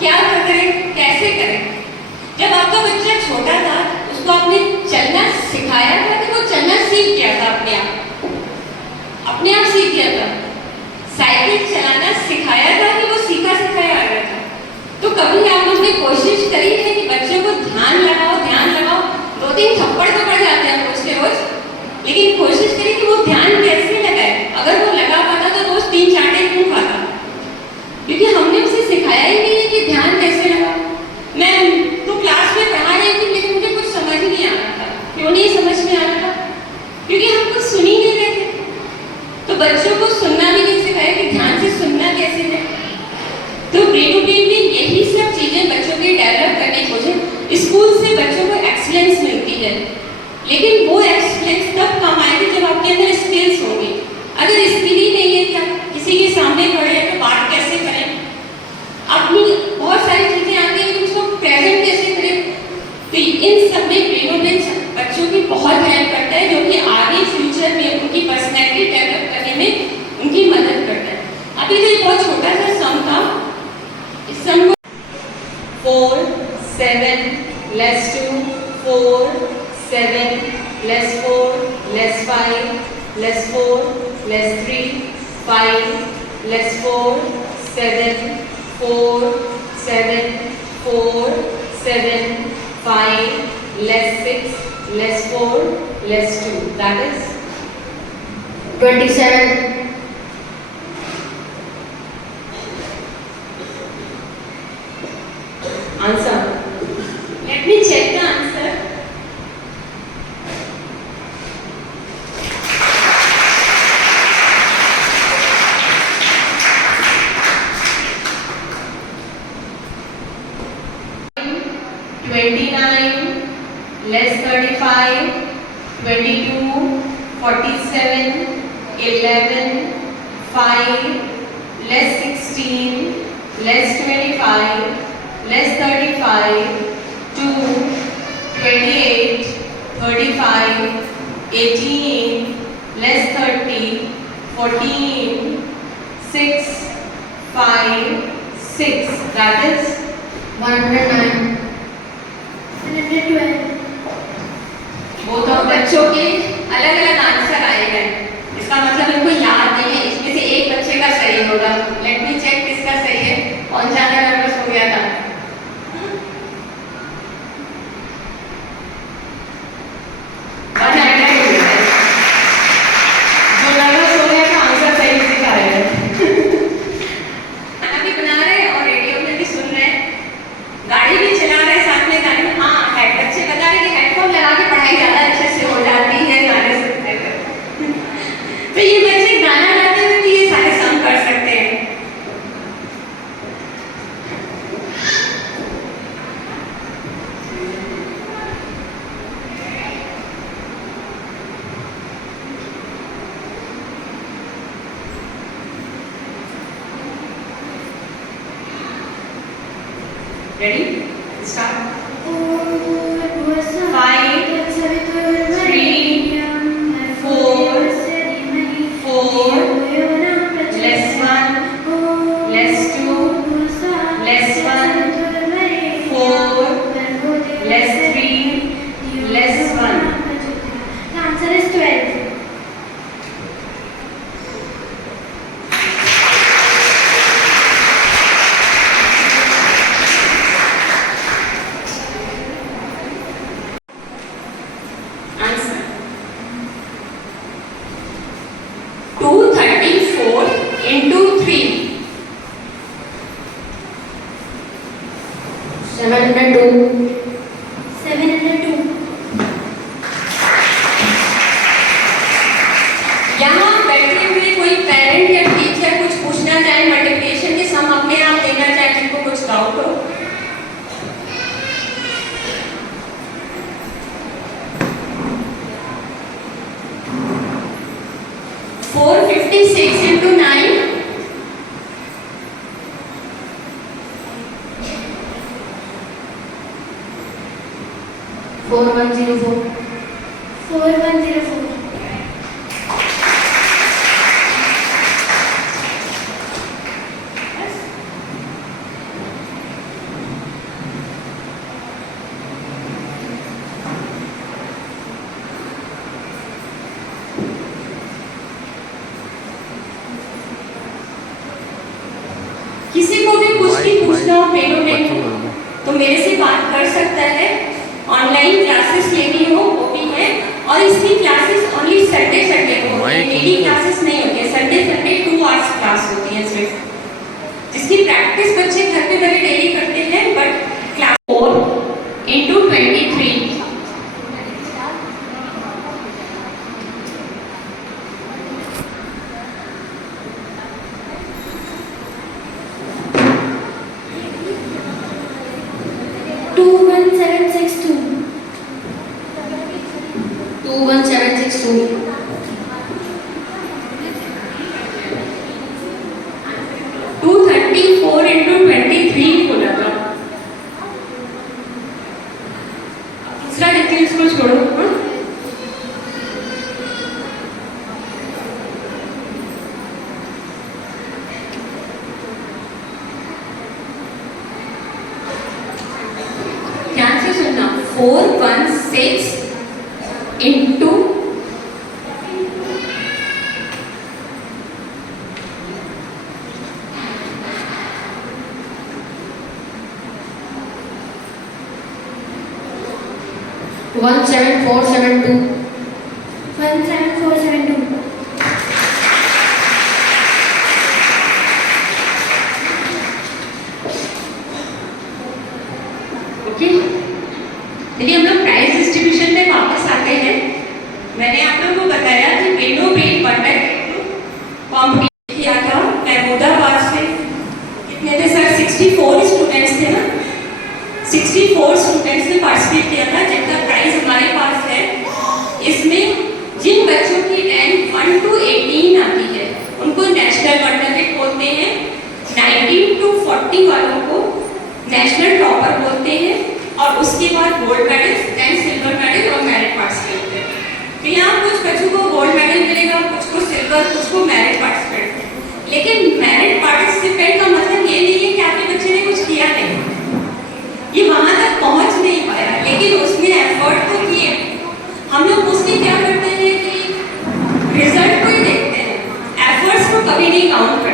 क्या करें, कैसे करें। जब आपका बच्चा छोटा था उसको आपने चलना सिखाया था कि वो चलना सीख गया था, अपने आप सीख गया था। साइकिल चलाना सिखाया था कि वो सीखा सिखाया आ गया था। तो कभी आप लोगों ने कोशिश करी है कि बच्चों को ध्यान लगाओ, ध्यान लगाओ। 2-3 थप्पड़ तो पड़ जाते हैं रोज के रोज, लेकिन कोशिश करिए कि वो ध्यान कैसे लगाए। अगर वो लगा पाता तो रोज 3 चांटे क्यों खाता, क्योंकि हमने उसे सिखाया ही नहीं है कि ध्यान कैसे लगाओ। मैं तो क्लास में पढ़ा रही थी लेकिन मुझे कुछ समझ ही नहीं आ रहा था। क्यों नहीं समझ में आ रहा था? क्योंकि हम कुछ सुन ही नहीं रहे थे। तो बच्चों को सुनना भी नहीं सिखाया कि ध्यान से सुनना कैसे है। तो ब्रेन टू ब्रेन में यही सब चीजें बच्चों के डेवलप करने की कोशिश। स्कूल से बच्चों को एक्सीलेंस मिलती है, लेकिन वो एक्सीलेंस तब काम आएगी जब आपके अंदर स्किल्स होंगी। अगर स्किल ही नहीं है कि आप किसी के सामने खड़े हैं तो बात कैसे करें, अपनी बहुत सारी चीजें आती हैं, उसको प्रेजेंट कैसे करें। तो इन सब में ब्रेन टू ब्रेन बच्चों की बहुत हेल्प करता है, जो कि आगे फ्यूचर में उनकी पर्सनैलिटी डेवलप करने में उनकी मदद करता है। अभी तो ये बहुत छोटा सा सम था, इस सम को 4 7 less 2 4 7 less 4 less 5 less 4 less 3 5 less 4 7 4 7 4 7 5 less 6 less 4 less 2, that is 27. Answer. Let me check the answer. Less 35, 22, 47, 11, 5, less 16, less 25, less 35, 2, 28, 35, 18, less 30, 14, 6, 5, 6, that is 109. 112. वो तो बच्चों के अलग अलग आंसर आए हैं, इसका मतलब इनको याद नहीं है। इसमें से एक बच्चे का सही होगा। लेट मी चेक किसका सही है। कौन ज्यादा नर्वस हो गया था? जो नर्वस हो गया था आंसर सही उसी का आएगा। खाना भी बना रहे हैं और रेडियो में भी सुन रहे हैं, गाड़ी भी चला रहे हैं साथ में गाड़ी। हाँ, बच्चे बता रहे कि हेडफोन लगा के पढ़ाई ज्यादा अच्छे से हो जाती है गाने सुनते हुए। तो ये बच्चे गाना गाते हुए भी ये सारे सम कर सकते हैं। Ready, start. 234 into 3. 702. 702. यहाँ बैठे हुए कोई पेरेंट या टीचर कुछ पूछना चाहे, मल्टीप्लिकेशन के सम अपने आप देना चाहे, जिनको कुछ डाउट हो। फोर 56 into 9. 4104. 4104. किसी को भी कुछ भी पूछना हो पेनो में तो मेरे से बात कर सकता है। ऑनलाइन क्लासेस लेनी हो वो भी है, और इसकी क्लासेस ओनली संडे संडे को होती है, डेली क्लासेस नहीं होती है। संडे संडे 2 आवर्स क्लास होती है सिर्फ, जिसकी प्रैक्टिस बच्चे घर पे भले डेली करते हैं, बट क्लास 4 into 23 21762. 21762. 234 into 23 बोला था। दूसरा देखते हैं, इसको छोड़ो। हाँ? ध्यान से सुनना। 416 into 17472. 17472. ओके, चलिए हम लोग प्राइज डिस्ट्रीब्यूशन में वापस आते हैं। मैंने आप लोगों को बताया कि पेनो पेन बंडल कॉम्पिटिशन किया था महमूदाबाद से। कितने थे सर? 64 स्टूडेंट्स थे ना, 64 स्टूडेंट्स ने पार्टिसिपेट किया था, जिनका प्राइज हमारे पास है। इसमें जिन बच्चों की रैंक 1 to 18 आती है उनको नेशनल बंडल बोलते हैं, 19 to 40 वालों को नेशनल टॉपर बोलते हैं, और उसके बाद gold medal, then silver medal और मेरिट पार्टिसिपेंट हैं। तो यहाँ कुछ बच्चों को गोल्ड मेडल मिलेगा, कुछ को सिल्वर, कुछ को मेरिट पार्टिसिपेंट। लेकिन मेरिट पार्टिसिपेंट का मतलब ये नहीं है कि आपके बच्चे ने कुछ किया नहीं, ये वहां तक पहुंच नहीं पाया, लेकिन उसने एफर्ट तो किए। हम लोग उसके क्या करते हैं कि रिजल्ट को ही देखते हैं, एफर्ट्स को कभी नहीं काउंट करते।